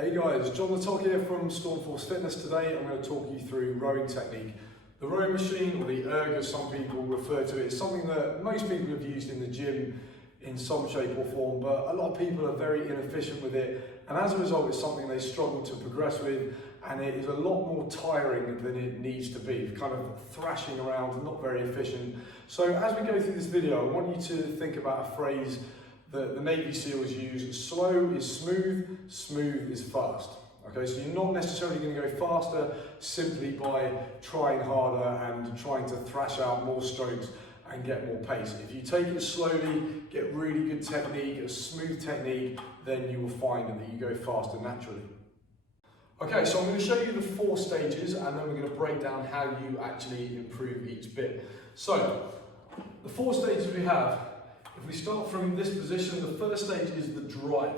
Hey guys, John the Tog here from Stormforce Fitness. Today I'm going to talk you through rowing technique. The rowing machine, or the erg as some people refer to it, is something that most people have used in the gym in some shape or form, but a lot of people are very inefficient with it, and as a result it's something they struggle to progress with, and it is a lot more tiring than it needs to be, kind of thrashing around, not very efficient. So as we go through this video, I want you to think about a phrase that the Navy SEALs use: slow is smooth, smooth is fast. Okay, so you're not necessarily going to go faster simply by trying harder and trying to thrash out more strokes and get more pace. If you take it slowly, get really good technique, a smooth technique, then you will find that you go faster naturally. Okay, so I'm going to show you the 4 stages, and then we're going to break down how you actually improve each bit. So, the 4 stages we have. If we start from this position, the first stage is the drive.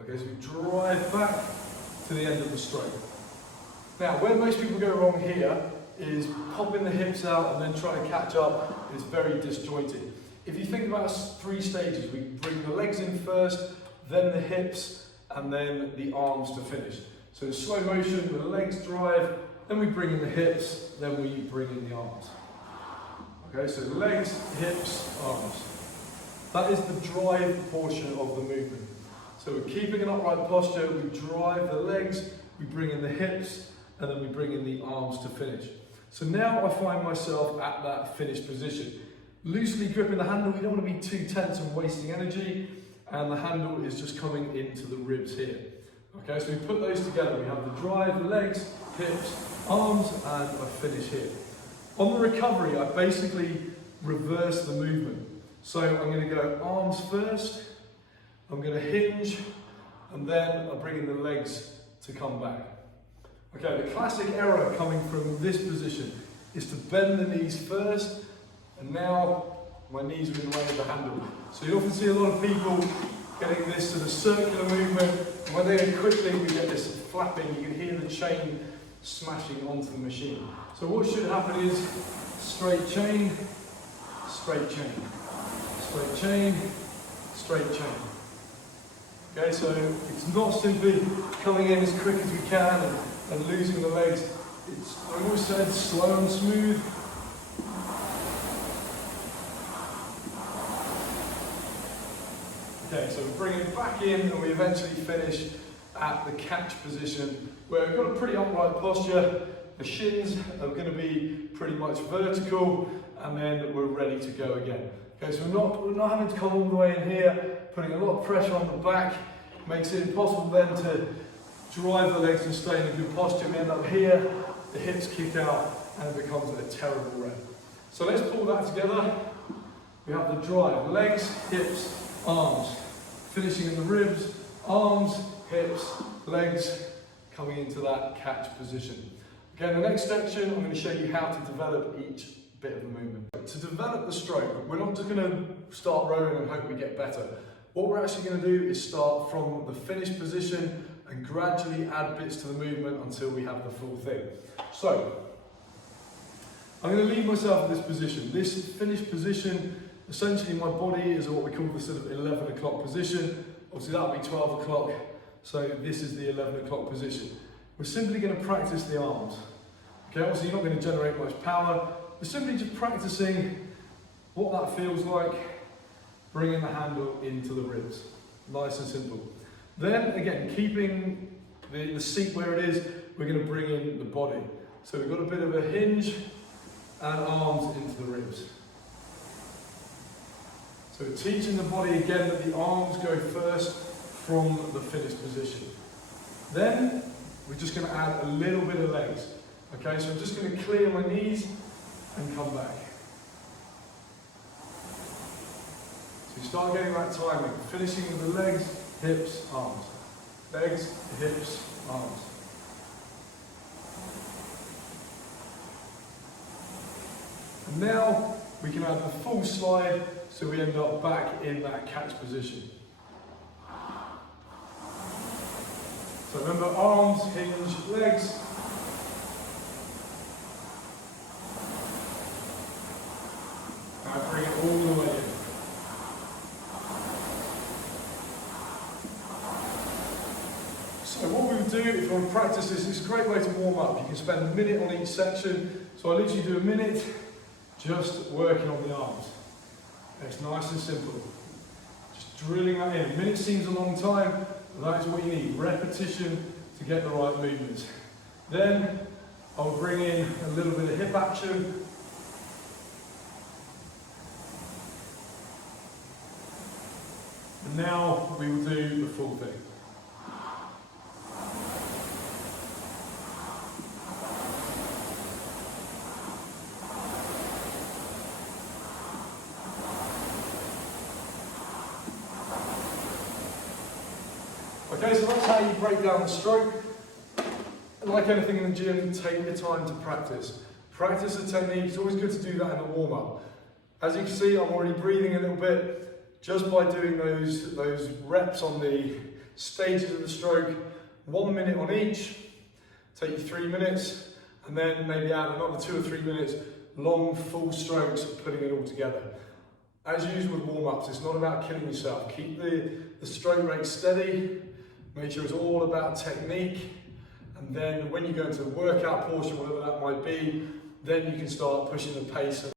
Okay, so we drive back to the end of the stroke. Now, where most people go wrong here is popping the hips out and then trying to catch up. It's very disjointed. If you think about 3 stages, we bring the legs in first, then the hips, and then the arms to finish. So in slow motion, the legs drive, then we bring in the hips, then we bring in the arms. Okay, so legs, hips, arms. That is the drive portion of the movement. So we're keeping an upright posture, we drive the legs, we bring in the hips, and then we bring in the arms to finish. So now I find myself at that finished position. Loosely gripping the handle, you don't want to be too tense and wasting energy, and the handle is just coming into the ribs here. Okay, so we put those together. We have the drive, legs, hips, arms, and I finish here. On the recovery, I basically reverse the movement. So I'm going to go arms first, I'm going to hinge, and then I bring in the legs to come back. Okay, the classic error coming from this position is to bend the knees first, and now my knees are in the way of the handle. So you often see a lot of people getting this sort of circular movement, and when they go quickly we get this flapping, you can hear the chain smashing onto the machine. So what should happen is straight chain, straight chain. Straight chain, straight chain. Okay, so it's not simply coming in as quick as we can and losing the legs. It's, I always said, slow and smooth. Okay, so we bring it back in and we eventually finish at the catch position where we've got a pretty upright posture. The shins are going to be pretty much vertical, and then we're ready to go again. Okay, so we're not having to come all the way in here, putting a lot of pressure on the back. Makes it impossible then to drive the legs and stay in a good posture. We end up here, the hips kick out, and it becomes a terrible rep. So let's pull that together. We have the drive, legs, hips, arms. Finishing in the ribs, arms, hips, legs, coming into that catch position. Okay, in the next section, I'm going to show you how to develop each bit of the movement. To develop the stroke, we're not just going to start rowing and hope we get better. What we're actually going to do is start from the finished position and gradually add bits to the movement until we have the full thing. So, I'm going to leave myself in this position. This finished position, essentially my body is what we call the sort of 11 o'clock position. Obviously that'll be 12 o'clock, so this is the 11 o'clock position. We're simply going to practice the arms. Okay, obviously you're not going to generate much power. We're simply just practicing what that feels like, bringing the handle into the ribs. Nice and simple. Then, again, keeping the seat where it is, we're going to bring in the body. So we've got a bit of a hinge and arms into the ribs. So we're teaching the body again that the arms go first from the finished position. Then, we're just going to add a little bit of legs. Okay, so I'm just going to clear my knees and come back. So you start getting that timing, finishing with the legs, hips, arms. Legs, hips, arms. And now we can add the full slide so we end up back in that catch position. So remember, arms, hinge, legs. And bring it all the way in. So what we've to do if you want to practice this, it's a great way to warm up. You can spend a minute on each section. So I literally do a minute just working on the arms. It's nice and simple. Just drilling that in. A minute seems a long time, but that is what you need. Repetition to get the right movements. Then I'll bring in a little bit of hip action. And now we will do the full thing. Okay, so that's how you break down the stroke. Like anything in the gym, take your time to practice. Practice the technique, it's always good to do that in the warm-up. As you can see, I'm already breathing a little bit, just by doing those reps on the stages of the stroke. 1 minute on each, take you 3 minutes, and then maybe add another 2 or 3 minutes, long, full strokes, putting it all together. As usual with warm-ups, it's not about killing yourself. Keep the stroke rate steady, make sure it's all about technique, and then when you go into the workout portion, whatever that might be, then you can start pushing the pace.